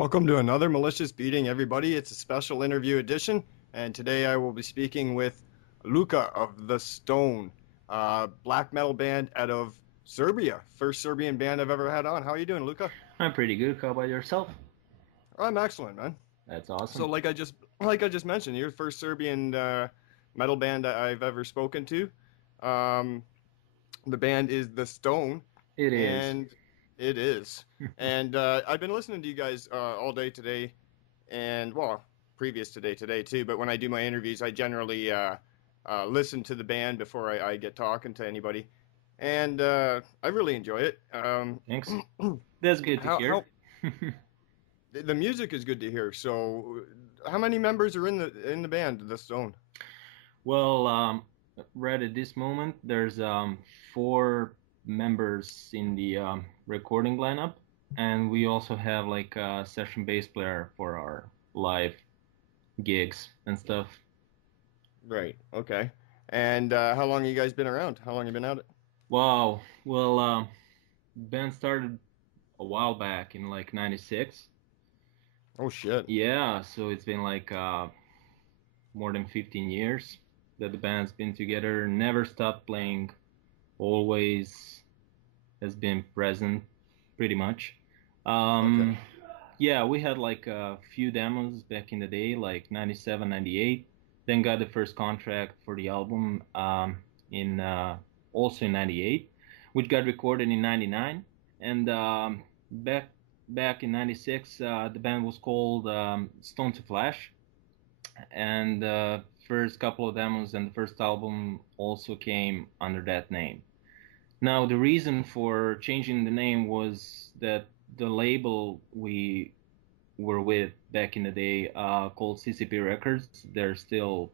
Welcome to another Malicious Beating, everybody. It's a special interview edition, and today I will be speaking with Luka of The Stone, black metal band out of Serbia. First Serbian band I've ever had on. How are you doing, Luka? I'm pretty good. How about yourself? I'm excellent, man. That's So, awesome. like I just mentioned, you're the first Serbian metal band that I've ever spoken to. Um, the band is The Stone, It is. and it is. And I've been listening to you guys all day today, and well, previous today too. But when I do my interviews, I generally listen to the band before I get talking to anybody, and I really enjoy it. Thanks. That's good to How hear. the music is good to hear. So, how many members are in the band, The Stone? Well, right at this moment, there's four members in the recording lineup, and we also have like a session bass player for our live gigs and stuff. Right. Okay. And how long you guys been around? How long you been at it? Wow. Well, band started a while back in like '96. Oh shit. Yeah, so it's been like more than 15 years that the band's been together, never stopped playing, always has been present pretty much. Um, Okay. yeah, we had like a few demos back in the day, like 97, 98. Then got the first contract for the album in also in 98, which got recorded in 99. And back in 96, the band was called Stone to Flash, and the first couple of demos and the first album also came under that name. Now, the reason for changing the name was that the label we were with back in the day, called CCP Records, they're still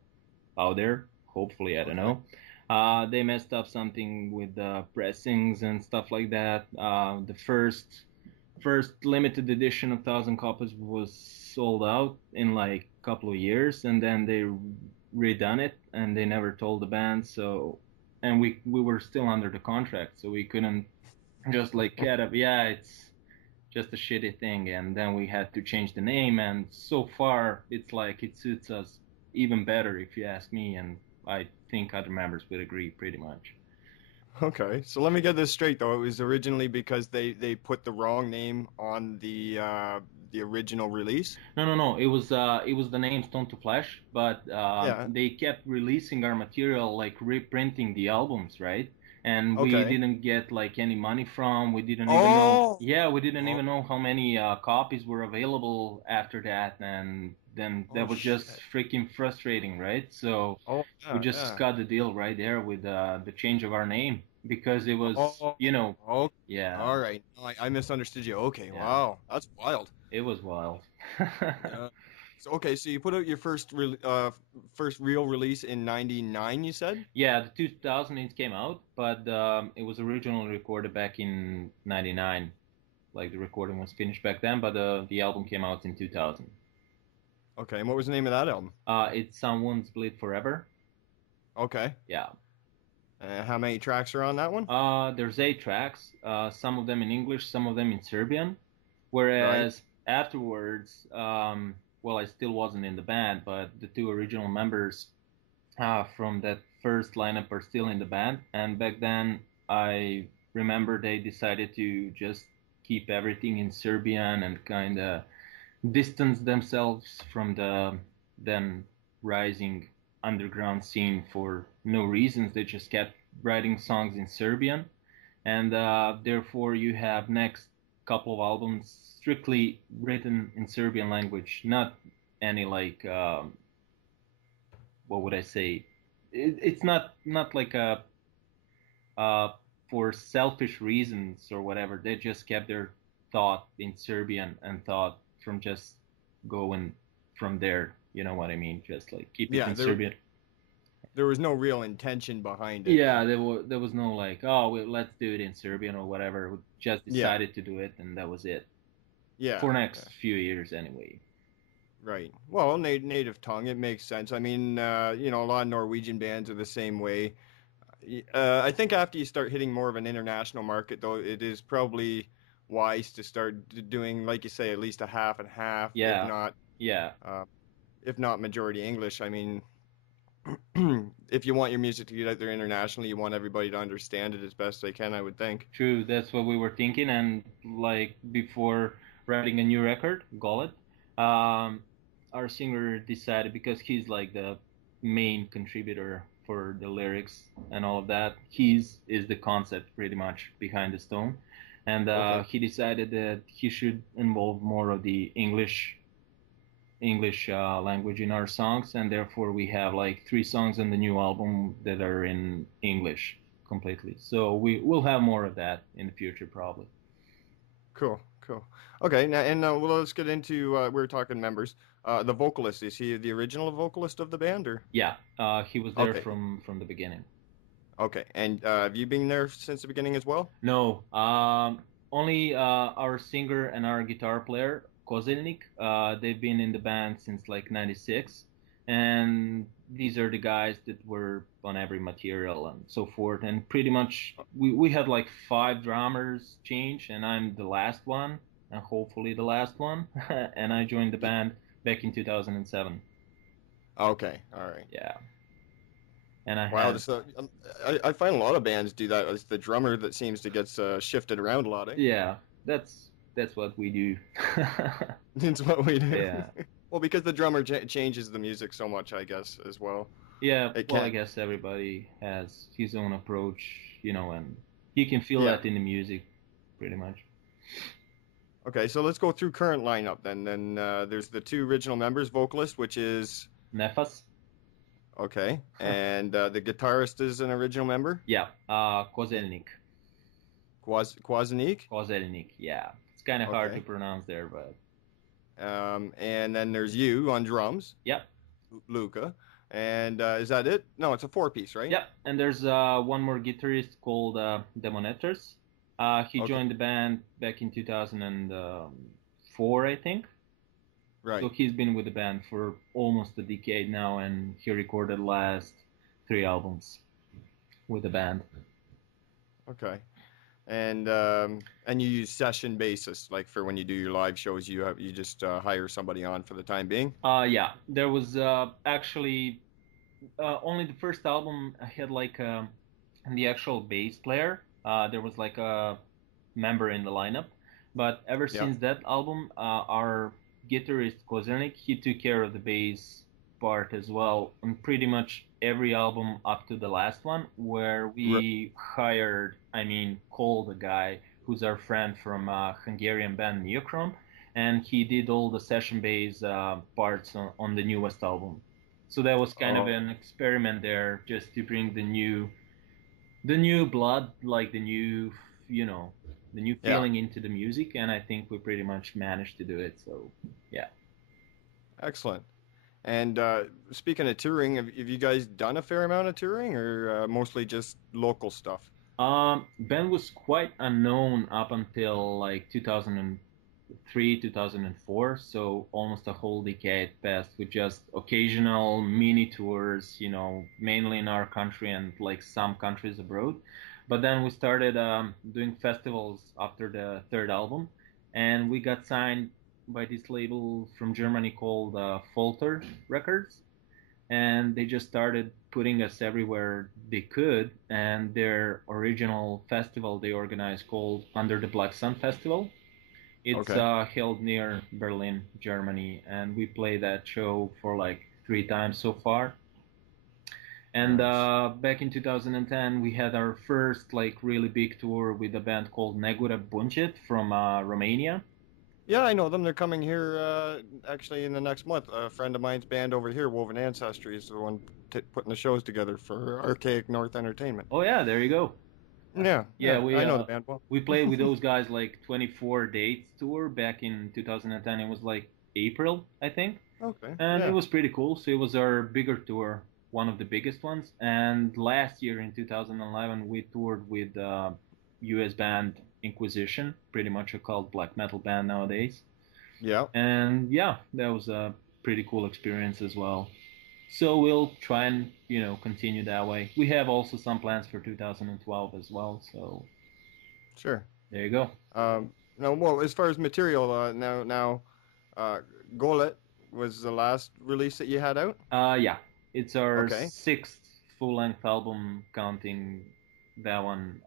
out there. Hopefully, I don't Okay. know. They messed up something with the pressings and stuff like that. The first limited edition of 1,000 copies was sold out in like a couple of years, and then they redone it, and they never told the band. So, and we were still under the contract, so we couldn't just like get up. Yeah, it's just a shitty thing, and then we had to change the name. And so far, it's like it suits us even better, if you ask me, and I think other members would agree pretty much. Okay, so let me get this straight though. It was originally because they put the wrong name on the original release. No, no, no. It was the name Stone to Flash, but Yeah. they kept releasing our material, like reprinting the albums, right? And we Okay. didn't get like any money from. We didn't even know. Oh. Yeah, we didn't Oh. even know how many copies were available after that, and then that Oh was just shit. freaking frustrating, right? So Oh we yeah, just yeah. got the deal right there with the change of our name because it was, Oh. Oh. yeah, All right. No, I misunderstood you. Okay. yeah, Wow. That's wild. it was wild. Yeah. So okay, so you put out your first real release in '99, you said? Yeah, the 2000 it came out, but it was originally recorded back in '99. Like the recording was finished back then, but the album came out in 2000. Okay. And what was the name of that album? It's Someone's Bleed Forever. Okay. Yeah. How many tracks are on that one? There's 8 tracks, some of them in English, some of them in Serbian. Right. Whereas afterwards, well, I still wasn't in the band, but the two original members from that first lineup are still in the band. And back then, I remember they decided to just keep everything in Serbian and kind of distance themselves from the then rising underground scene for no reasons. They just kept writing songs in Serbian, and therefore you have next couple of albums strictly written in Serbian language, not any like what would I say? It's not like a uh, for selfish reasons or whatever. They just kept their thought in Serbian and thought from just going from there. You know what I mean? Just like keep it Yeah, in there Serbian. there was no real intention behind it. Yeah, there was no like, oh, well, let's do it in Serbian or whatever. We just Yeah. decided to do it, and that was it for Yeah. next Yeah. few years anyway. Right. Well, native tongue, it makes sense. I mean, a lot of Norwegian bands are the same way. I think after you start hitting more of an international market, though, it is probably wise to start doing, like you say, at least a half and half, Yeah, yeah, uh, if not majority English. I mean, if you want your music to get out there internationally, you want everybody to understand it as best they can, I would think. true. That's what we were thinking. And like before writing a new record, Gullet, um, our singer decided because he's like the main contributor for the lyrics and all of that. He's is the concept pretty much behind the Stone, and Okay. he decided that he should involve more of the English language in our songs, and therefore we have like 3 songs on the new album that are in English completely. So we will have more of that in the future, probably. Cool, cool. Okay, now and well, let's get into we were talking members. The vocalist, is he the original vocalist of the band, or? Yeah, he was there Okay, from the beginning. okay. And have you been there since the beginning as well? No, only our singer and our guitar player, Kozelnik. They've been in the band since like '96, and these are the guys that were on every material and so forth. And pretty much we had like 5 drummers change, and I'm the last one, and hopefully the last one. And I joined the Y- band back in 2007. Okay, all right. Yeah, and I Wow, had I find a lot of bands do that. It's the drummer that seems to get shifted around a lot, eh? yeah, that's what we do. It's what we do. Yeah. Well, because the drummer changes the music so much, I guess, as well. Yeah, It well, I can. guess everybody has his own approach, and you can feel Yeah. that in the music, pretty much. Okay, so let's go through current lineup then. Then there's the two original members, vocalist, which is Nefas? okay, and the guitarist is an original member, Yeah, Kozelnik. Quasinique. Kozelnik, yeah. It's kind of hard to Okay, pronounce there, but and then there's you on drums, yeah, Luca, and is that it? No, it's a four-piece, right? yeah. And there's one more guitarist called Demoneters. He Okay, joined the band back in 2004, I think. So right. he's been with the band for almost a decade now, and he recorded last 3 albums with the band. Okay. And you use session basis, like for when you do your live shows, you just hire somebody on for the time being. Yeah, there was actually only the first album I had like the actual bass player. There was like a member in the lineup, but ever Yeah. since that album, our guitarist Kozernik he took care of the bass part as well on pretty much every album up to the last one, where R we hired, I mean, called a guy who's our friend from Hungarian band Neochrome, and he did all the session bass parts on the newest album. So that was kind of oh, an experiment there, just to bring the new blood, like you know, the new yeah. feeling into the music, and I think we pretty much managed to do it. So yeah. Excellent. And speaking of touring, have you guys done a fair amount of touring, or mostly just local stuff? Ben was quite unknown up until like 2003, 2004, so almost a whole decade passed with just occasional mini tours, mainly in our country and like some countries abroad. But then we started doing festivals after the third album, and we got signed by this label from Germany called Folter Records, and they just started putting us everywhere they could. And their original festival they organized called Under the Black Sun Festival. It's Okay. held near Berlin, Germany, and we played that show for like 3 times so far. And Nice. back in 2010, we had our first like really big tour with a band called Negura Buncit from Romania. Yeah, I know them. They're coming here actually in the next month. A friend of mine's band over here, Woven Ancestry, is the one putting the shows together for Archaic North Entertainment. Oh yeah, there you go. Yeah, Yeah, yeah, we I know the uh band well. we played with those guys like 24 dates tour back in 2010. It was like April, I think, Okay, and it yeah. was pretty cool. So it was our bigger tour, one of the biggest ones. And last year in 2011, we toured with U.S. band Inquisition, pretty much a cult black metal band nowadays. Yeah, And yeah, that was a pretty cool experience as well. So we'll try and continue that way. We have also some plans for 2012 as well. So sure. there you go. No, well, as far as material, now, uh, Golet was the last release that you had out. Yeah, it's our Okay, sixth full-length album, counting that one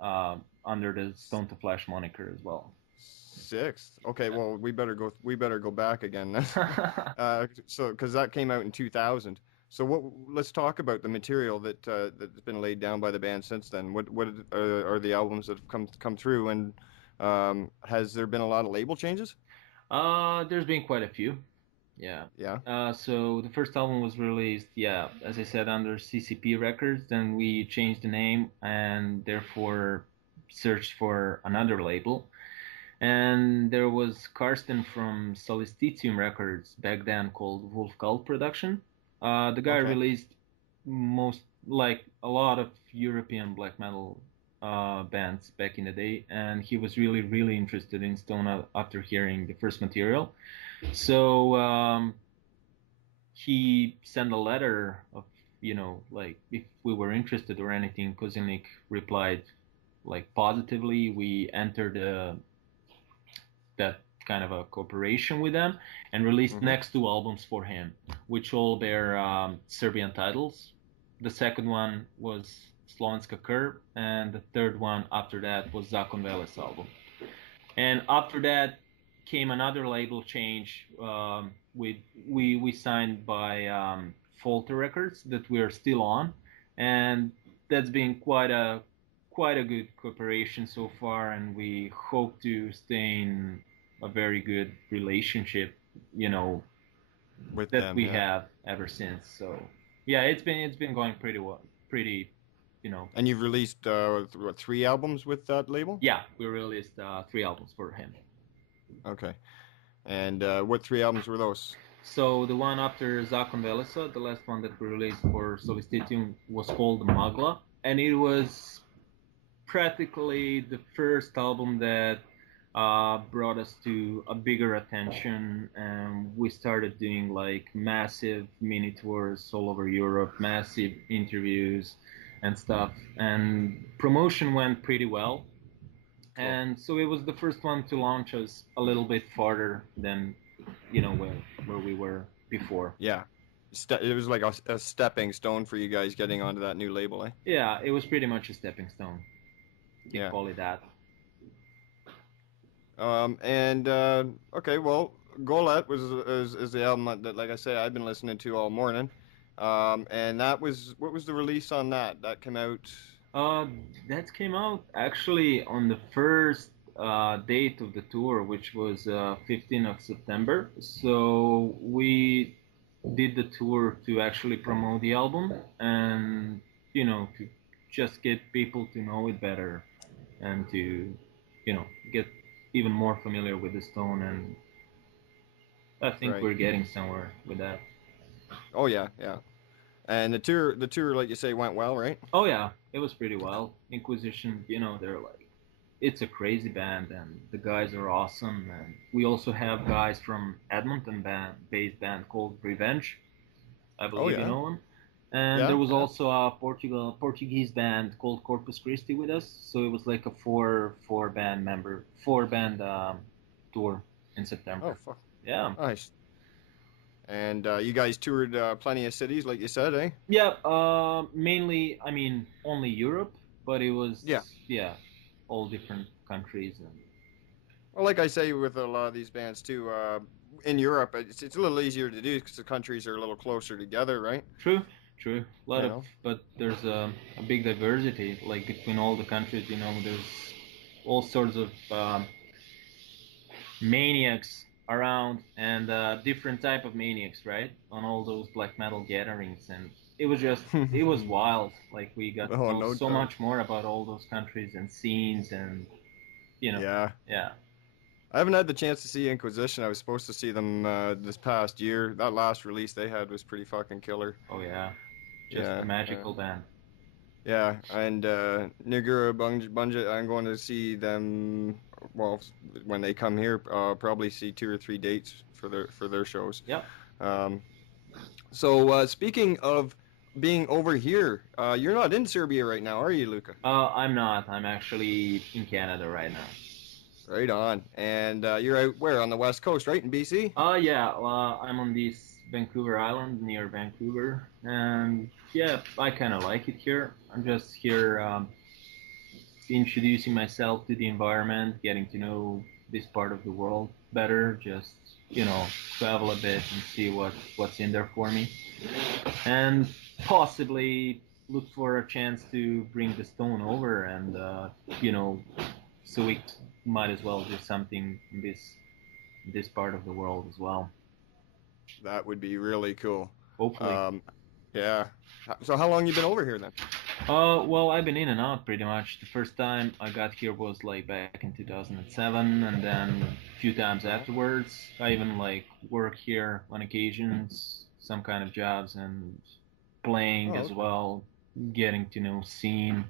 under the Stone to Flesh moniker as well. sixth. Okay, well, we better go. We better go back again then. So because that came out in 2000. So what? Let's talk about the material that's been laid down by the band since then. What are the albums that have come through, and has there been a lot of label changes? There's been quite a few. Yeah. Yeah. So the first album was released, yeah, as I said, under CCP Records. Then we changed the name and therefore searched for another label. And there was Karsten from Solistitium Records back then called Wolf Cult Production. The guy Okay. released most, like a lot of European black metal bands back in the day, and he was really, really interested in Stone after hearing the first material. So he sent a letter of, like if we were interested or anything. Kozelnik replied like positively. We entered that kind of a cooperation with them and released Mm-hmm. next two albums for him, which all bear Serbian titles. The second one was Slovenska Krv, and the third one after that was Zakon Veles album. And after that came another label change. We signed by Folter Records that we are still on, and that's been quite a good cooperation so far, and we hope to stay in a very good relationship, you know, With that them, we yeah. have ever since. So yeah, it's been going pretty well, pretty, And you've released what, three albums with that label? yeah, we released three albums for him. Okay. And what three albums were those? So the one after Zakon Velesa, the last one that we released for Solistitium, was called Magla, and it was practically the first album that brought us to a bigger attention, and we started doing like massive mini tours all over Europe, massive interviews and stuff, and promotion went pretty well. Cool. And so it was the first one to launch us a little bit farther than where we were before. Yeah. It was like a stepping stone for you guys getting onto that new label, eh? Yeah, it was pretty much a stepping stone. You can Yeah. call it that. And okay, well, Golet is the album that, like I say, I've been listening to all morning. And that was what was the release on that? That came out. Uh, that came out actually on the first date of the tour, which was 15th of September. So we did the tour to actually promote the album and, to just get people to know it better and to, get even more familiar with the Stone. And I think Right. we're getting somewhere with that. Oh yeah, yeah. And the tour, like you say, went well, right? Oh yeah, it was pretty well. Inquisition, they're like, it's a crazy band and the guys are awesome. And we also have guys from Edmonton based band called Revenge. I Oh believe you yeah, know them. And there yeah, was yeah. also a Portuguese band called Corpus Christi with us. So it was like a four band tour in Oh September. fuck, Yeah. nice. And you guys toured plenty of cities, like you said, eh? Yeah, mainly, I mean, only Europe, but it was, Yeah. yeah, all different countries. And Well, like I say with a lot of these bands too, in Europe, it's a little easier to do because the countries are a little closer together, right? true, true. A lot You of, know. but there's a big diversity, like between all the countries. There's all sorts of maniacs around, and different type of maniacs, right? On all those black metal gatherings, and it was wild. Like we got to Oh, know no so doubt. much more about all those countries and scenes, and you know, Yeah. yeah. I haven't had the chance to see Inquisition. I was supposed to see them this past year. That last release they had was pretty fucking killer. Oh yeah, just a Yeah. magical band. Yeah, and Nigura Bunja, I'm going to see them. Well, when they come here, probably see two or three dates for their shows. Yep. Um, so speaking of being over here, you're not in Serbia right now, are you, Luca? I'm not. I'm actually in Canada right now. Right on. And you're out where on the West Coast, right in BC? Yeah, I'm on this Vancouver Island near Vancouver, and yeah, I kind of like it here. I'm just here introducing myself to the environment, getting to know this part of the world better, just travel a bit and see what's in there for me, and possibly look for a chance to bring the stone over, and you know, so we might as well do something in this part of the world as well. That would be really cool. Hopefully. Um, yeah. So how long you been over here then? Well, I've been in and out pretty much. The first time I got here was like back in 2007, and then a few times afterwards. I even like work here on occasions, some kind of jobs, and playing Oh, as okay. well, getting to know scene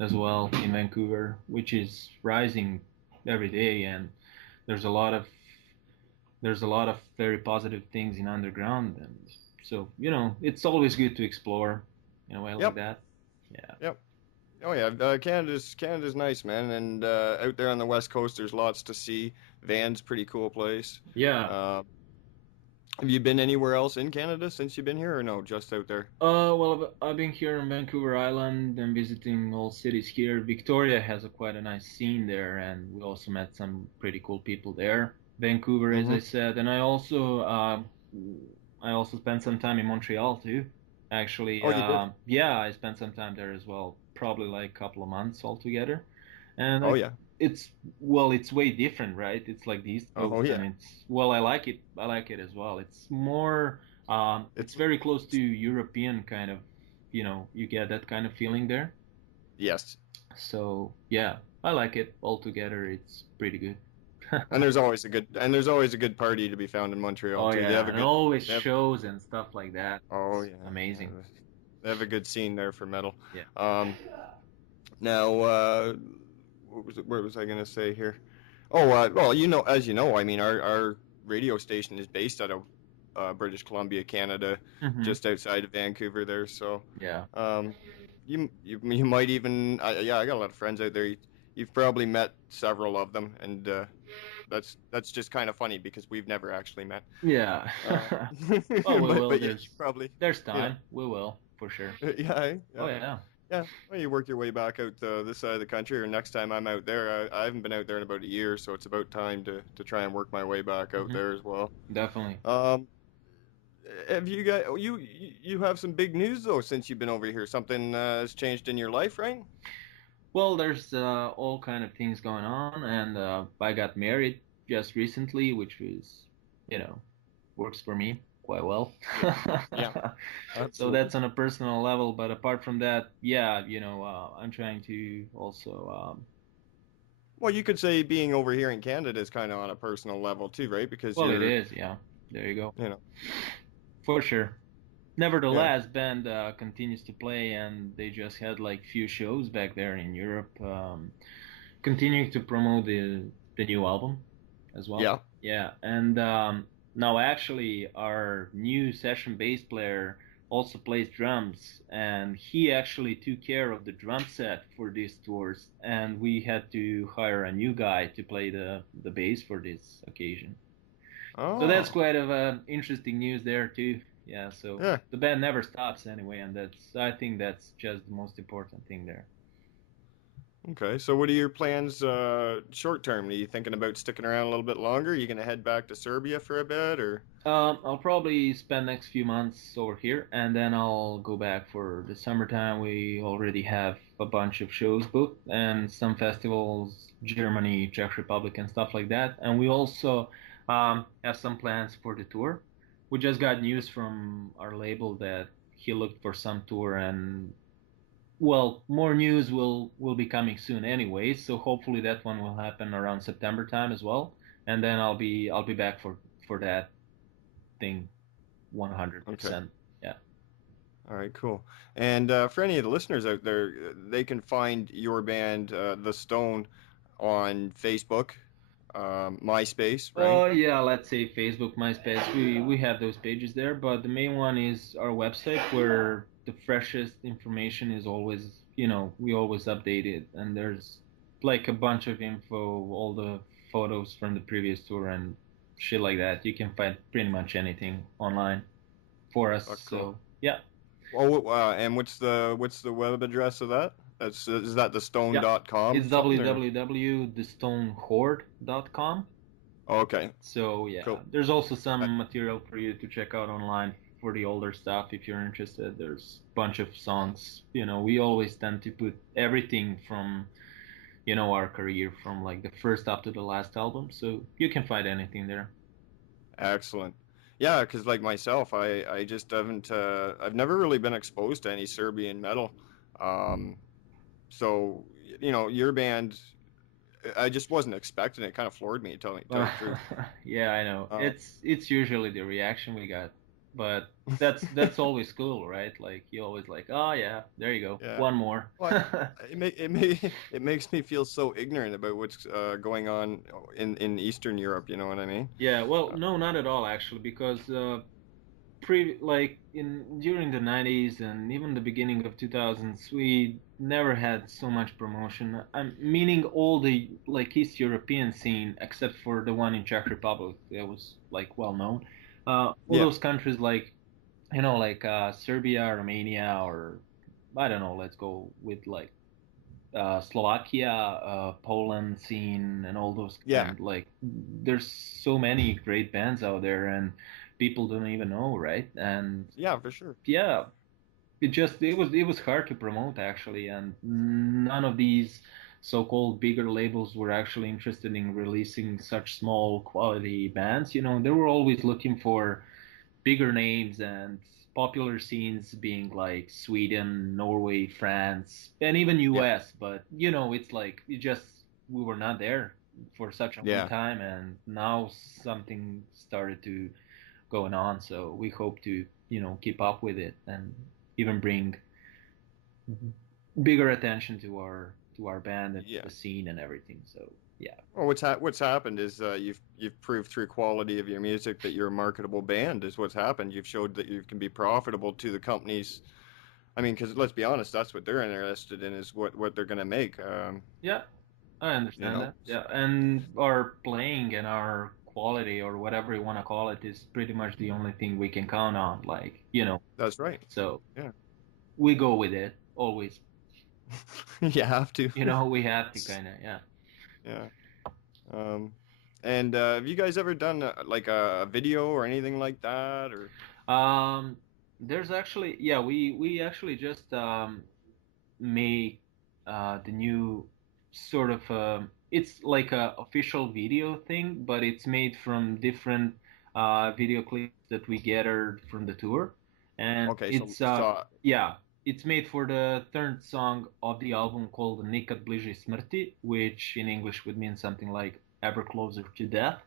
as well in Vancouver, which is rising every day, and there's a lot of there's a lot of very positive things in underground, and so it's always good to explore in a way like Yep. that. Yeah. Yep. Oh yeah. Canada's nice, man. And out there on the West Coast, there's lots to see. Van's pretty cool place. Yeah. Uh, have you been anywhere else in Canada since you've been here, or no? Just out there? Well, I've been here on Vancouver Island and visiting all cities here. Victoria has quite a nice scene there, and we also met some pretty cool people there. Vancouver, as Mm-hmm. I said, and I also spent some time in Montreal too. Actually, Oh, you did? yeah, I spent some time there as well, probably like a couple of months altogether. And Oh yeah. it's well, it's way different, right? It's like the East Oh Coast, yeah. and it's well, I like it. I like it as well. It's more, it's It's very close to European kind of, you get that kind of feeling there. yes. So yeah, I like it altogether. It's pretty good. And there's always a good party to be found in Montreal Oh too. They have yeah, a and good always they have shows and stuff like that. oh It's yeah, amazing. they have a good scene there for metal. Yeah. Um, now where was I gonna say here? Oh, well, as you know, I mean, our radio station is based out of British Columbia, Canada, Hmm. just outside of Vancouver there. So, Yeah. um, you might even, yeah, I got a lot of friends out there. You've probably met several of them, and that's just kind of funny because we've never actually met. Yeah. Uh, Well, we will. but yeah, you There's probably, there's you know, time. We will for sure. yeah, Oh yeah. yeah. Yeah, well, you work your way back out this side of the country, or next time I'm out there, I haven't been out there in about a year, so it's about time to try and work my way back out Hmm. there as well. Definitely. Um, have you got you have some big news though since you've been over here? Something has changed in your life, right? Well, there's all kind of things going on, and I got married just recently, which was, you know, works for me quite well. Yeah, yeah, So absolutely. that's on a personal level, but apart from that, yeah, I'm trying to also, Well, you could say being over here in Canada is kind of on a personal level too, right? Because well, it is, yeah. There you go. you know, For sure. yeah. Nevertheless, band continues to play, and they just had like few shows back there in Europe, continuing to promote the new album as well. Yeah. Yeah, and now actually our new session bass player also plays drums, and he actually took care of the drum set for these tours, and we had to hire a new guy to play the bass for this occasion. So that's Oh, quite of interesting news there too. Yeah, so yeah. the band never stops anyway, and I think that's just the most important thing there. Okay, so what are your plans short term? Are you thinking about sticking around a little bit longer? Are you gonna head back to Serbia for a bit, or? I'll probably spend next few months over here, and then I'll go back for the summertime. We already have a bunch of shows booked and some festivals, Germany, Czech Republic, and stuff like that. And we also have some plans for the tour. We just got news from our label that he looked for some tour, and well, more news will be coming soon anyway. So hopefully that one will happen around September time as well, and then I'll be back for that thing Okay. 100%. Yeah. All right, cool. And for any of the listeners out there, they can find your band, The Stone, on Facebook, MySpace, right? Yeah, let's say Facebook, MySpace. We have those pages there, but the main one is our website where the freshest information is always, we always update it, and there's like a bunch of info, all the photos from the previous tour and shit like that. You can find pretty much anything online for us. Oh, cool. So yeah, Oh, and what's the web address of that? Is that the yeah. stone.com It's something or? www.thestonehorde.com. Oh, okay, So yeah, cool. there's also Uh, some material for you to check out online for the older stuff if you're interested. There's a bunch of songs. We always tend to put everything from our career from like the first up to the last album, so you can find anything there. Excellent. Yeah, because like myself, I just haven't I've never really been exposed to any Serbian metal. Um, so your band, I just wasn't expecting it. Kind of floored me, tell you the truth. Yeah, I know. Uh, It's usually the reaction we got, but that's always cool, right? Like you always like, oh yeah, there you go, yeah. one more. Well, it makes me feel so ignorant about what's going on in Eastern Europe. You know what I mean? Yeah, well, Uh, no, not at all actually, because pre like in during the 90s and even the beginning of 2000s, we never had so much promotion. I'm meaning all the like East European scene except for the one in Czech Republic that was like well known. All yeah, those countries like like Serbia, Romania, or I don't know, let's go with like Slovakia, Poland scene, and all those yeah, kind. Like, there's so many great bands out there, and people don't even know, right? And yeah, for sure. yeah, it was hard to promote actually, and none of these so-called bigger labels were actually interested in releasing such small quality bands. They were always looking for bigger names and popular scenes being like Sweden, Norway, France, and even Yeah, US. But it's like we were not there for such a long yeah, time, and now something started to going on. So we hope to keep up with it and even bring bigger attention to our band and yeah. the scene and everything. So yeah. Well, what's happened is you've proved through quality of your music that you're a marketable band. Is what's happened. You've showed that you can be profitable to the companies. I mean, because let's be honest, that's what they're interested in is what they're gonna make. Yeah, I You understand know, that. Yeah, and our playing and our quality or whatever you want to call it is pretty much the only thing we can count on. Like, that's right. so Yeah, we go with it always. you have to. We have to kind of, yeah. Yeah. Um, and have you guys ever done like a video or anything like that? Or Um, there's actually, yeah, we actually just make the new sort of it's like a official video thing, but it's made from different video clips that we gathered from the tour, and okay, it's yeah, it's made for the third song of the album called Nikad bliži smrti, which in English would mean something like ever closer to death,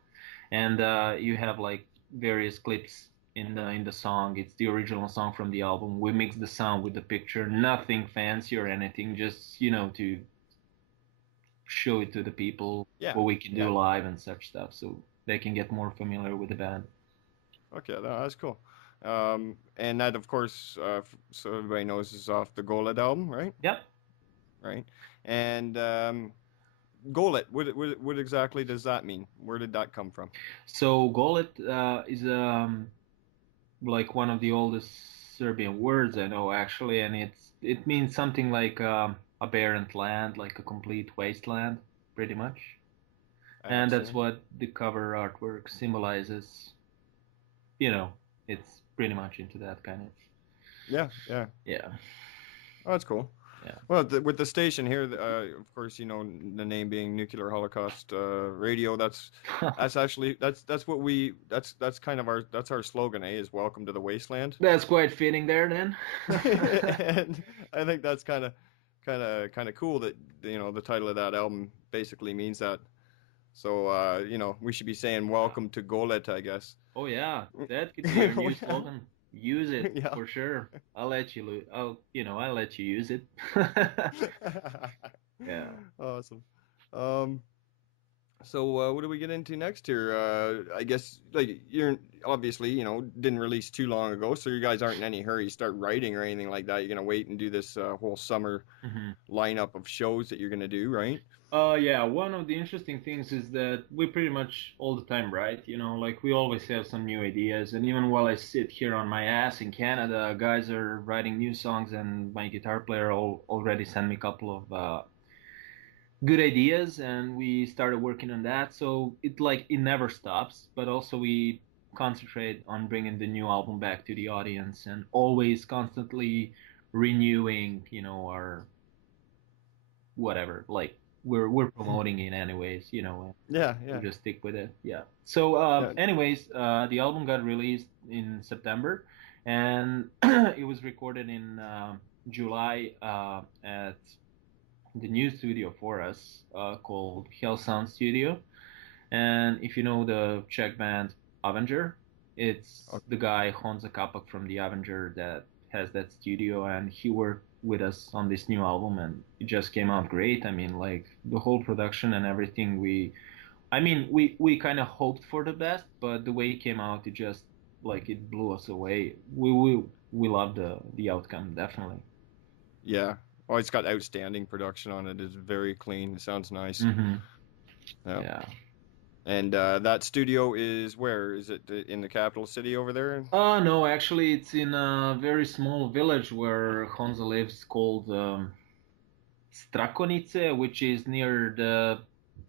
and you have like various clips in the song. It's the original song from the album. We mix the sound with the picture, nothing fancy or anything, just to show it to the people yeah, what we can yeah. do live and such stuff, so they can get more familiar with the band. Okay, that's cool. And that, of course, so everybody knows is off the Goled album, right? Yep. Right. And Goled, what exactly does that mean? Where did that come from? So Golet is like one of the oldest Serbian words I know actually, and it means something like a barren land, like a complete wasteland, pretty much. And that's Excellent. what the cover artwork symbolizes. You know, it's pretty much into that kind of. Yeah, yeah. Yeah, Oh, that's cool. yeah. Well, with the station here, of course, the name being Nuclear Holocaust Radio. That's actually that's what we that's kind of our slogan, is Welcome to the Wasteland. That's quite fitting there then. And I think that's kind of cool that the title of that album basically means that. So we should be saying Welcome to Golet, I guess. Oh yeah, that could be our new Yeah. slogan. Use it Yeah. for sure. I'll let you use it. Yeah. Awesome. Um, So what do we get into next here? I guess like you're obviously didn't release too long ago, so you guys aren't in any hurry to start writing or anything like that. You're gonna wait and do this whole summer Hmm. lineup of shows that you're gonna do, right? Yeah, one of the interesting things is that we pretty much all the time write, like we always have some new ideas. And even while I sit here on my ass in Canada, guys are writing new songs, and my guitar player already sent me a couple of good ideas, and we started working on that. So it never stops, but also we concentrate on bringing the new album back to the audience and always constantly renewing, our whatever. Like we're promoting it anyways, Yeah, we yeah, just stick with it. Yeah. So, yeah. anyways, the album got released in September, and it was recorded in July at the new studio for us called Hell Sound Studio. And if you know the Czech band Avenger, it's the guy Honza Kapak from the Avenger that has that studio, and he worked with us on this new album, and it just came out great. I mean, like the whole production and everything. We kind of hoped for the best, but the way it came out, it just like it blew us away. We loved the outcome, definitely. Yeah. Oh, it's got outstanding production on it. It's very clean. It sounds nice. Hmm. Yeah. Yeah. And that studio is where? Is it in the capital city over there? No, actually, it's in a very small village where Honza lives called Strakonice, which is near the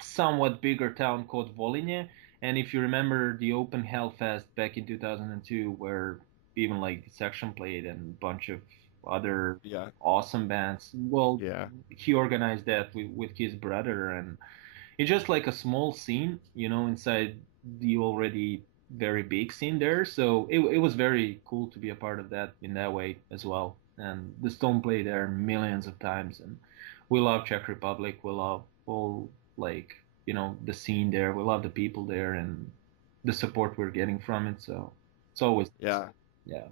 somewhat bigger town called Volinje. And if you remember the Open Hellfest back in 2002, where even like the Section played and a bunch of other Yeah. awesome bands, well, Yeah. he organized that with his brother, and it's just like a small scene, inside the already very big scene there. So it was very cool to be a part of that in that way as well. And the Stone played there millions of times, and we love Czech Republic. We love all like the scene there. We love the people there and the support we're getting from it. So it's always Yeah. yeah.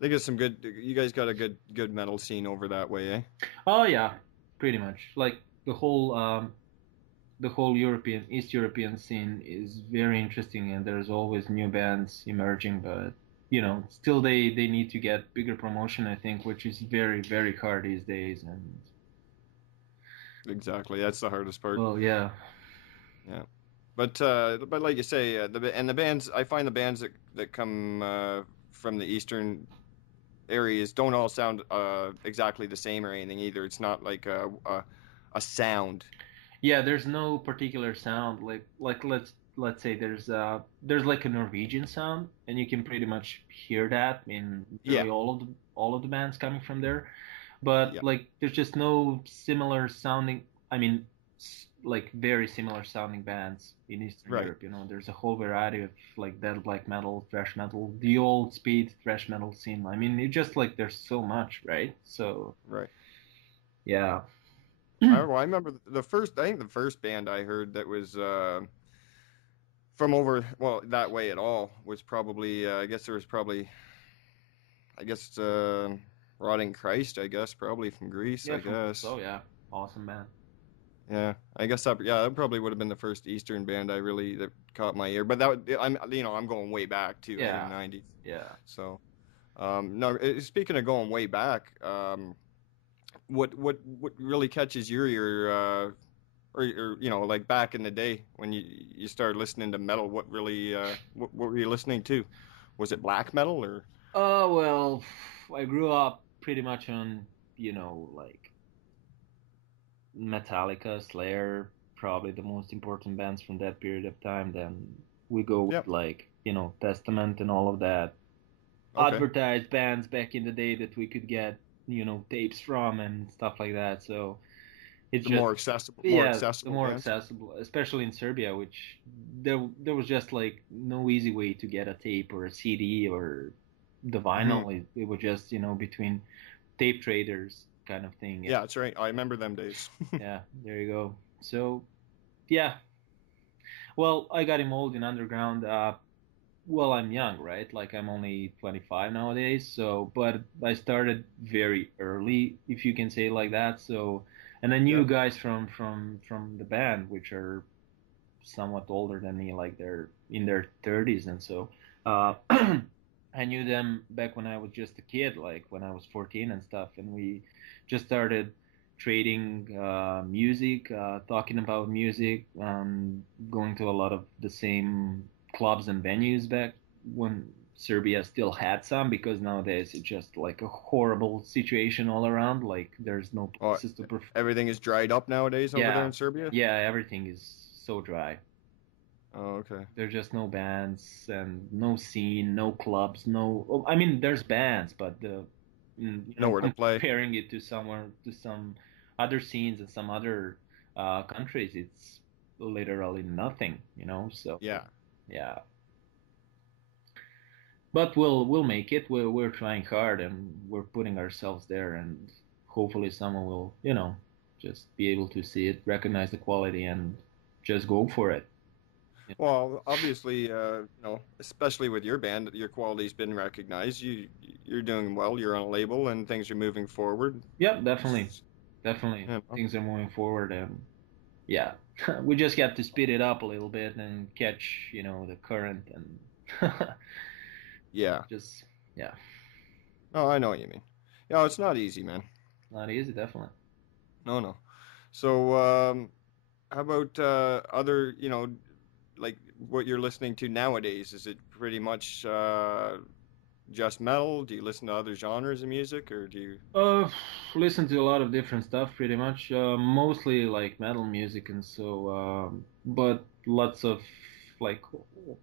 They get some good. You guys got a good metal scene over that way, eh? Oh yeah, pretty much like the whole East European scene is very interesting, and there's always new bands emerging. But still they need to get bigger promotion, I think, which is very very hard these days. And Exactly. That's the hardest part. well, yeah, Yeah. But like you say, the bands I find the bands that come from the eastern areas don't all sound exactly the same or anything either. It's not like a sound. yeah. There's no particular sound. Like let's say there's like a Norwegian sound, and you can pretty much hear that in Yeah. nearly all of the bands coming from there. But Yeah. like there's just no similar sounding, I mean, like very similar sounding bands in Eastern Right. Europe. There's a whole variety of like death black metal, thrash metal, the old speed thrash metal scene. I mean, it just like there's so much, right? So Right. yeah. I remember the first. I think the first band I heard that was from over that way at all was probably. I guess there was probably. I guess Rotting Christ. I guess probably from Greece. Yeah, I from guess. so yeah, awesome band. Yeah, I guess that probably would have been the first Eastern band I really that caught my ear. But I'm going way back too, early Yeah, '90s. yeah. So no, speaking of going way back, what really catches your ear, or like back in the day when you started listening to metal? What really what were you listening to? Was it black metal or? Oh well, I grew up pretty much on like Metallica, Slayer, probably the most important bands from that period of time. Then we go with Yep. like, Testament and all of that. Okay. Advertised bands back in the day that we could get, tapes from and stuff like that. So it's The just, more yeah, the accessible more bands. accessible, especially in Serbia, which there was just like no easy way to get a tape or a CD or the Hmm. vinyl. It was just, between tape traders kind of thing. Yeah, that's right. I remember them days. Yeah, there you go. So yeah, well, I got involved in underground. Well, I'm young, right? Like I'm only 25 nowadays. So, but I started very early, if you can say it like that. So, and I knew Yep. guys from the band, which are somewhat older than me, like they're in their 30s, and so I knew them back when I was just a kid, like when I was 14 and stuff, and we just started trading music, talking about music, going to a lot of the same clubs and venues back when Serbia still had some, because nowadays it's just like a horrible situation all around. Like there's no Oh, places to perform. everything is dried up nowadays over there Yeah, in Serbia? yeah, everything is so dry. Oh, okay. There's just no bands and no scene, no clubs, no. Oh, I mean, there's bands, but Nowhere to play. comparing it to somewhere to some other scenes in some other countries, it's literally nothing, you know. So Yeah. yeah, but we'll make it. We're trying hard and we're putting ourselves there, and hopefully someone will, you know, just be able to see it, recognize the quality, and just go for it. Well, obviously, especially with your band, your quality's been recognized. You're doing well. You're on a label, and things are moving forward. Yep, definitely, definitely. You know? Things are moving forward, and yeah, we just got to speed it up a little bit and catch, you know, the current and Yeah. just yeah, No, I know what you mean. Yeah, it's not easy, man. not easy, definitely. No, no. So, how about other, like what you're listening to nowadays? Is it pretty much just metal? Do you listen to other genres of music, or do you? Uh, listen to a lot of different stuff, pretty much. Mostly like metal music, and so, but lots of like,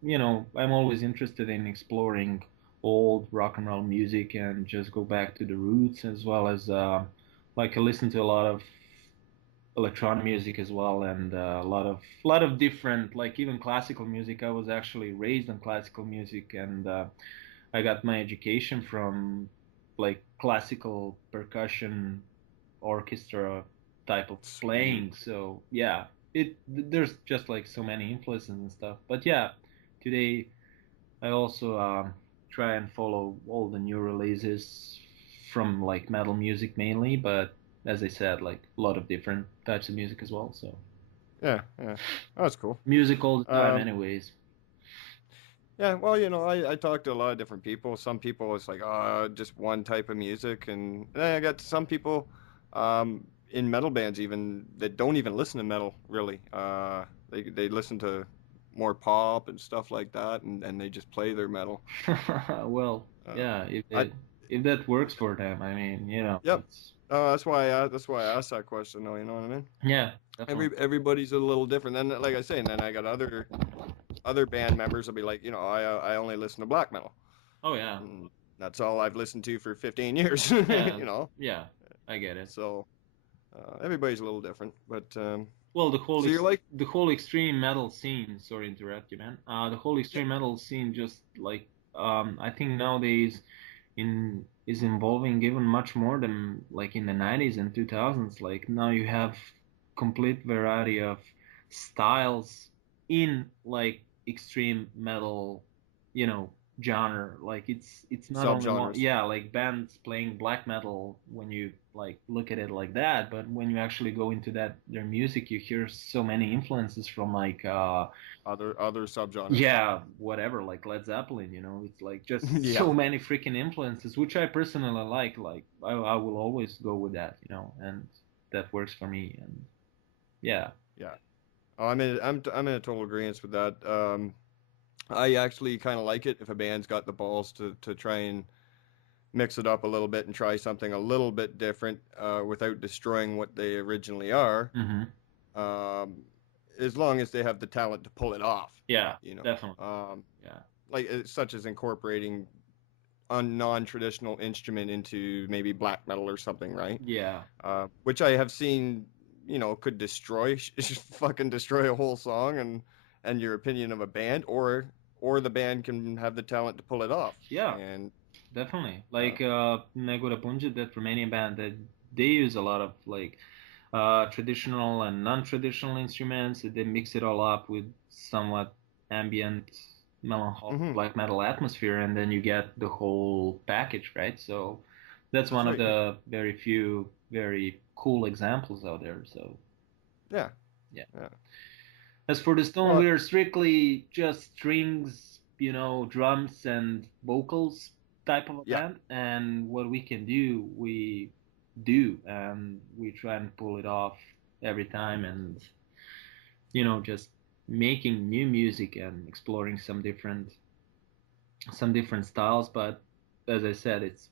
you know, I'm always interested in exploring old rock and roll music and just go back to the roots, as well as like I listen to a lot of electronic music as well, and a lot of different, like even classical music. I was actually raised on classical music, and I got my education from like classical percussion orchestra type of Sweet. playing. So yeah, there's just like so many influences and stuff. But yeah, today I also try and follow all the new releases from like metal music mainly, but as I said, like a lot of different types of music as well. So Yeah, yeah. Oh, that's cool. music all the time, Um, anyways. yeah, well, I talk to a lot of different people. Some people it's like, just one type of music, and then I got some people in metal bands even that don't even listen to metal really. They listen to more pop and stuff like that, and they just play their metal. Well, Uh, yeah, I if that works for them, I mean, you know, Yep. it's That's why I asked that question. Though, you know what I mean? yeah, definitely. Everybody's a little different. Then, like I say, and then I got other band members will be like, I only listen to black metal. Oh yeah, And that's all I've listened to for 15 years. yeah, You know, yeah, I get it. so everybody's a little different. But Well, so you're like, the whole extreme metal scene. Sorry to interrupt you, man. The whole yep, extreme metal scene just like I think nowadays in is involving even much more than like in the 90s and 2000s. Like now you have complete variety of styles in like extreme metal, you know, genre. Like it's not only one, subgenres. yeah, like bands playing black metal when you like look at it like that, but when you actually go into that their music, you hear so many influences from like Other subgenres. yeah, whatever, like Led Zeppelin, you know, it's like just Yeah, so many freaking influences, which I personally like. Like I will always go with that, you know, and that works for me. And yeah. yeah. Oh, I'm in a total agreement with that. I actually kind of like it if a band's got the balls to try and mix it up a little bit and try something a little bit different without destroying what they originally are. Hmm. Um, as long as they have the talent to pull it off, Yeah, you know, definitely. um, Yeah. like such as incorporating a non-traditional instrument into maybe black metal or something, right? Yeah. Which I have seen, could destroy, fucking destroy a whole song and your opinion of a band, or the band can have the talent to pull it off. Yeah, And definitely. uh, Like Negura Bunge, that Romanian band, that they use a lot of like traditional and non-traditional instruments. They mix it all up with somewhat ambient, melancholic mhm, black metal atmosphere, and then you get the whole package, right? So that's that's one of right. Yeah, the very few very cool examples out there. So yeah, yeah. yeah. As for the Stone, Well, we are strictly just strings, drums and vocals type of a yeah, band, and what we can do, we do, and we try and pull it off every time, and just making new music and exploring some different styles. But as I said, it's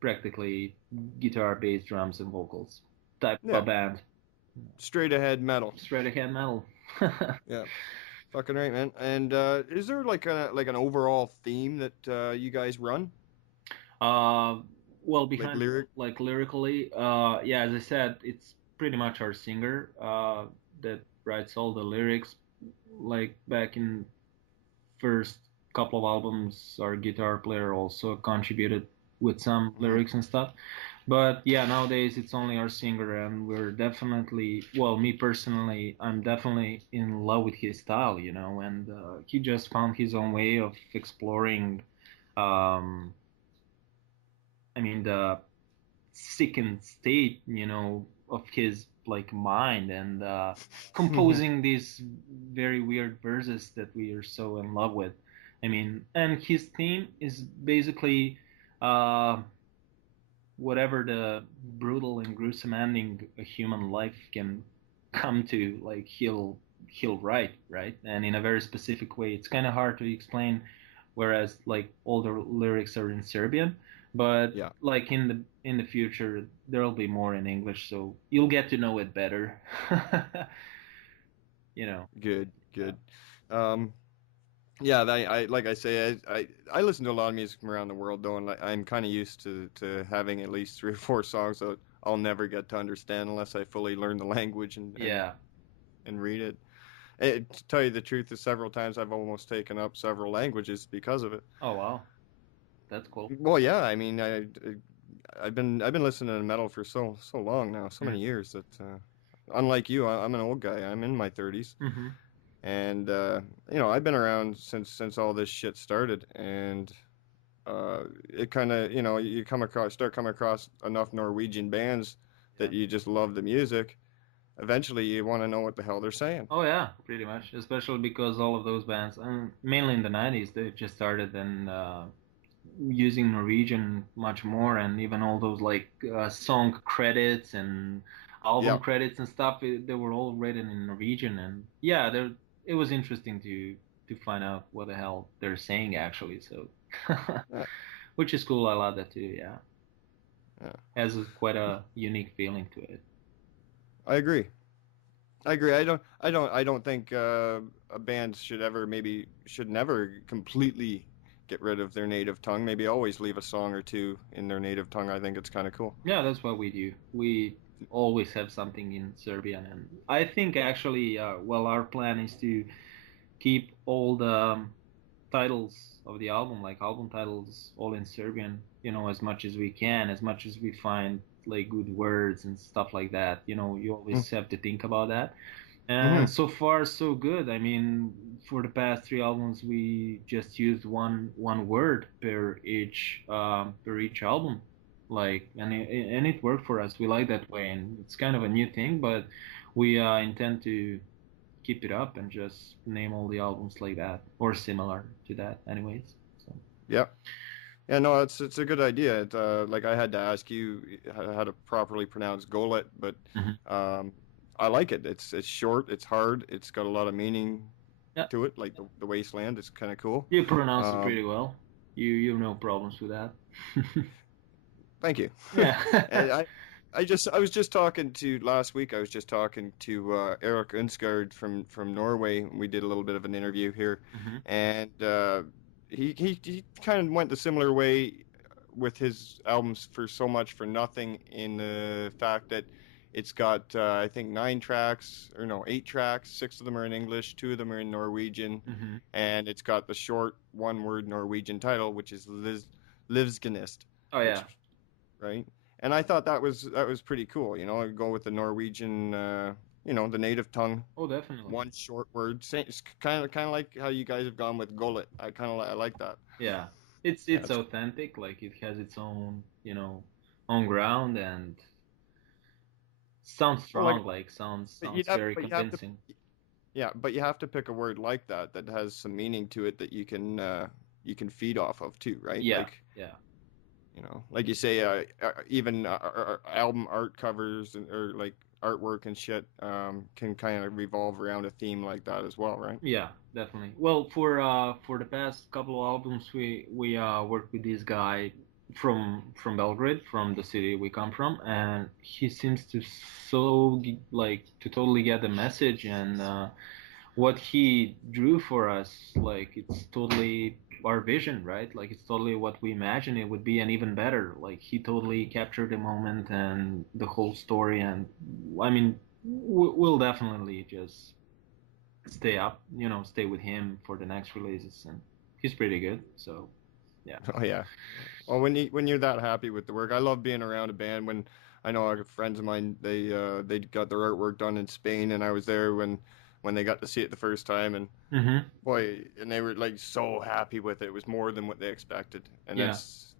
practically guitar, bass, drums, and vocals type of yeah, a band. straight ahead metal. Straight ahead metal. Yeah, fucking right, man. And is there like an overall theme that you guys run, Uh, well, like behind lyric? like lyrically, yeah, as I said, it's pretty much our singer that writes all the lyrics. Like back in first couple of albums, our guitar player also contributed with some Mm-hmm. lyrics and stuff. But yeah, nowadays it's only our singer, and we're definitely, well, me personally, I'm definitely in love with his style, and he just found his own way of exploring. Um, I mean, the sickened state, of his like mind, and composing these very weird verses that we are so in love with. I mean, and his theme is basically uh, whatever the brutal and gruesome ending a human life can come to, like he'll write, right? And in a very specific way. It's kind of hard to explain, whereas like all the lyrics are in Serbian, but Yeah. like in the future there'll be more in English, so you'll get to know it better. you know. Good, Yeah. good. Um, yeah, I like I say, I listen to a lot of music from around the world though, and like, I'm kind of used to having at least three or four songs that I'll never get to understand unless I fully learn the language Yeah. and read it. To tell you the truth, is several times I've almost taken up several languages because of it. Oh wow, that's cool. Well, yeah, I mean, I've been listening to metal for so long now, so many Mm. years that unlike you, I'm an old guy. I'm in my 30s, Mm-hmm. and I've been around since all this shit started, and it kind of you start coming across enough Norwegian bands Yeah. that you just love the music. Eventually, you want to know what the hell they're saying. Oh yeah, pretty much. Especially because all of those bands, mainly in the '90s, they just started and using Norwegian much more, and even all those like song credits and album Yeah. credits and stuff, they were all written in Norwegian, and yeah, it was interesting to find out what the hell they're saying actually. So, Yeah. which is cool. I love that too. Yeah, Yeah. has quite a unique feeling to it. I agree. I agree. I don't think a band should never completely get rid of their native tongue. Maybe always leave a song or two in their native tongue. I think it's kind of cool. Yeah, that's what we do. We always have something in Serbian, and I think actually, well, our plan is to keep all the titles of the album, like album titles, all in Serbian, as much as we can, as much as we find like good words and stuff like that. You always have to think about that. Mm-hmm. And so far, so good. I mean, for the past three albums, we just used one word per each album, like, and it worked for us. We like that way, and it's kind of a new thing, but we intend to keep it up and just name all the albums like that or similar to that, anyways. So Yeah. Yeah. No, it's a good idea. Like I had to ask you how to properly pronounce Golet, but Mhm. um, I like it. It's short. It's hard. It's got a lot of meaning Yeah, to it. Like the wasteland. It's kind of cool. you pronounced it Um, pretty well. You have no problems with that. Thank you. Yeah. And I was just talking to last week. I was just talking to Eric Unskard from Norway. We did a little bit of an interview here, hmm and he kind of went the similar way with his albums for so much for nothing in the fact that it's got I think 9 tracks or no 8 tracks. 6 of them are in English, 2 of them are in Norwegian, hmm and it's got the short one-word Norwegian title, which is Livsgnist, Oh yeah. which right? And I thought that was pretty cool. Go with the Norwegian, the native tongue, Oh, definitely. one short word. It's kind of like how you guys have gone with Gullet. I like that. Yeah. It's Yeah, it's authentic. Like it has its own ground and sounds well, like strong. Like sounds but sounds very you have to convincing. Yeah, but you have to pick a word like that that has some meaning to it that you can feed off of too, right? Yeah, Like, yeah, you know, like you say, even album art covers or like artwork and shit can kind of revolve around a theme like that as well, right? yeah, definitely. Well, for the past couple of albums, we worked with this guy from Belgrade, from the city we come from, and he seems to like to totally get the message, and what he drew for us, like it's totally our vision, right? Like it's totally what we imagine it would be, and even better. Like he totally captured the moment and the whole story, and I mean, we'll definitely just stay up, stay with him for the next releases, and he's pretty good. So yeah. Oh yeah. Well, when you're that happy with the work, I love being around a band. When I know I have friends of mine, they got their artwork done in Spain, and I was there when they got to see it the first time, and Mm-hmm. boy, and they were like so happy with it. It was more than what they expected, and Yeah. that's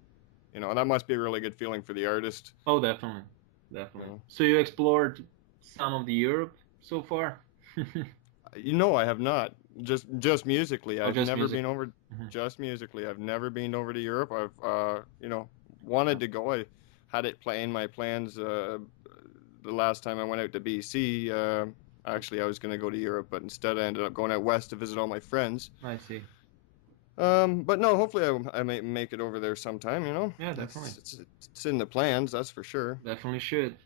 that must be a really good feeling for the artist. Oh, definitely, You definitely. know, So you explored some of the Europe so far? I have not just musically. Oh, I've just never music. been over Hmm. just musically. I've never been over to Europe. I've wanted to go. I had it in my plans the last time I went out to BC. Actually, I was going to go to Europe, but instead I ended up going out west to visit all my friends. I see. But no, hopefully I may make it over there sometime. Yeah, definitely. It's in the plans, that's for sure. Definitely should.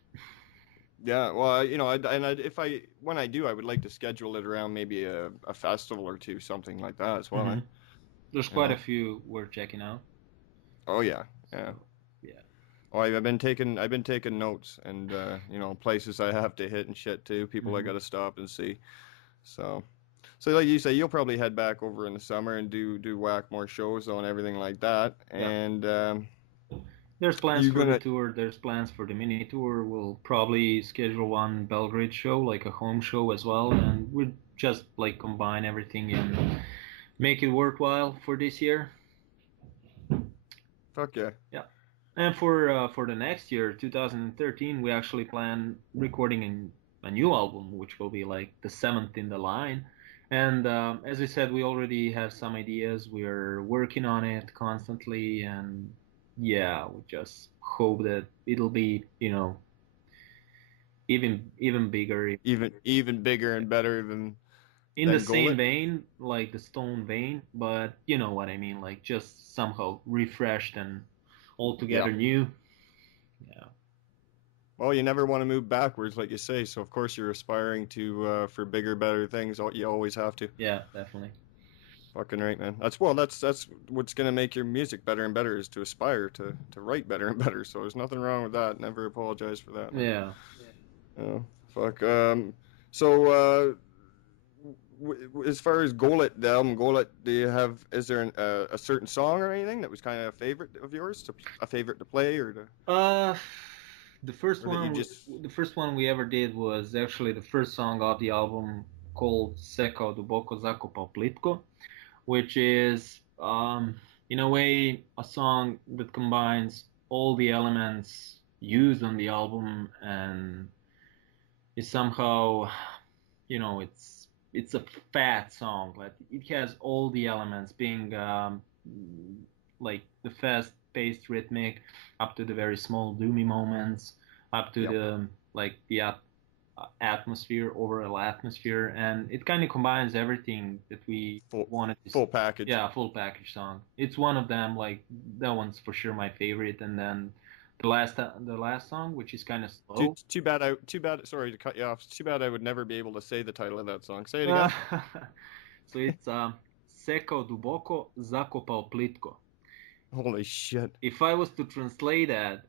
Yeah, well, if I when I do, I would like to schedule it around maybe a festival or two, something like that as well. Hmm. There's You quite a know? few worth checking out. Oh yeah, yeah. So yeah. Oh, I've been taking notes and places I have to hit and shit too, people I Hmm. got to stop and see. So, so like you say, you'll probably head back over in the summer and do whack more shows on everything like that. Yeah. And There's plans you're for the gonna tour. There's plans for the mini tour. We'll probably schedule one Belgrade show, like a home show as well, and we'll just like combine everything and make it worthwhile for this year. fuck yeah. Yeah. And for the next year, 2013, we actually plan recording a new album, which will be like the seventh in the line. And as I said, we already have some ideas. We are working on it constantly, and yeah, we just hope that it'll be, even bigger, Even bigger yeah. and better In the than same Golet. vein, like the Stone vein, but you know what I mean, like just somehow refreshed and Yeah. altogether new. Yeah. Well, you never want to move backwards, like you say. So of course you're aspiring to for bigger, better things. You always have to. Yeah, definitely. Fucking right, man. That's what's gonna make your music better and better is to aspire to write better and better. So there's nothing wrong with that. Never apologize for that, man. Yeah. Oh, fuck. So as far as Golet, the album Golet, is there a certain song or anything that was kind of a favorite of yours, a favorite to play Uh, the first or that you one, just the first one we ever did was actually the first song of the album called "Sekao Duboko Zakopao Plitko," which is, in a way, a song that combines all the elements used on the album and is somehow, it's a fat song. Like it has all the elements, being like the fast-paced rhythmic, up to the very small doomy moments, up to yep, the like the atmosphere, overall atmosphere, and it kind of combines everything that we full wanted to. full package. Yeah, full package song. It's one of them. Like that one's for sure my favorite, and then the last song, which is kind of slow. Too bad. Sorry to cut you off. Too bad I would never be able to say the title of that song. Say it Uh, again. so it's Sekao duboko, zakopao plitko. Holy shit. If I was to translate that,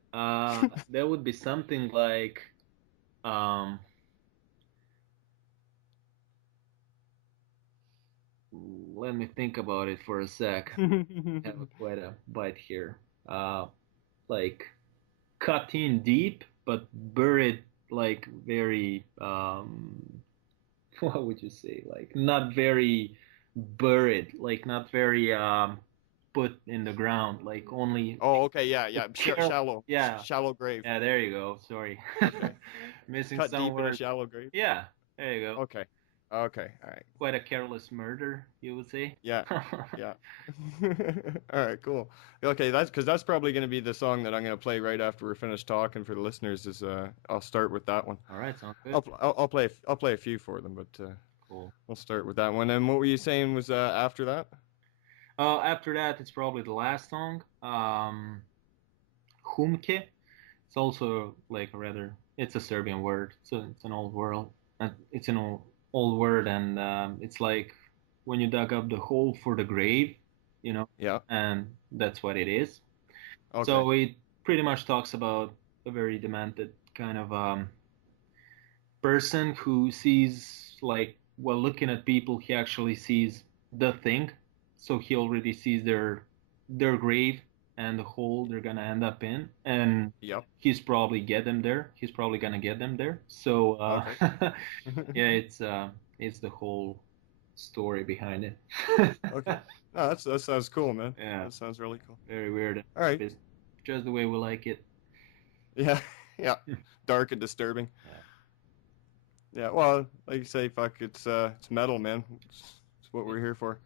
that would be something like, um, let me think about it for a sec. I have quite a bite here. Like cut in deep, but buried like very, what would you say? Like not very buried, like not very put in the ground, like only Oh, okay, yeah, like yeah. careful. Yeah, Shallow grave. yeah. There you go. Sorry, Okay. missing Cut some deep in a words. shallow grave. Yeah, there you go. Okay. Okay, all right. Quite a careless murder, you would say. Yeah, yeah. All right, cool. Okay, that's probably going to be the song that I'm going to play right after we're finished talking for the listeners. I'll start with that one. All right, sounds good. I'll play a few for them, but Cool. we'll start with that one. And what were you saying was after that? After that, it's probably the last song, Humke. It's also like a rather, it's a Serbian word, so it's an old word. It's an old word, and it's like when you dug up the hole for the grave, you know, Yeah. and that's what it is. Okay. So it pretty much talks about a very demented kind of person who sees, like, while looking at people, he actually sees the thing. So he already sees their grave and the hole they're gonna end up in, and Yep. he's probably get them there. He's probably gonna get them there. So Okay. yeah, it's the whole story behind it. Okay. No, that sounds cool, man. Yeah, That sounds really cool. very weird. All right. It's just the way we like it. Yeah. Yeah. Dark and disturbing. Yeah. Yeah. Well, like you say, fuck, it's metal, man. It's what we're here for.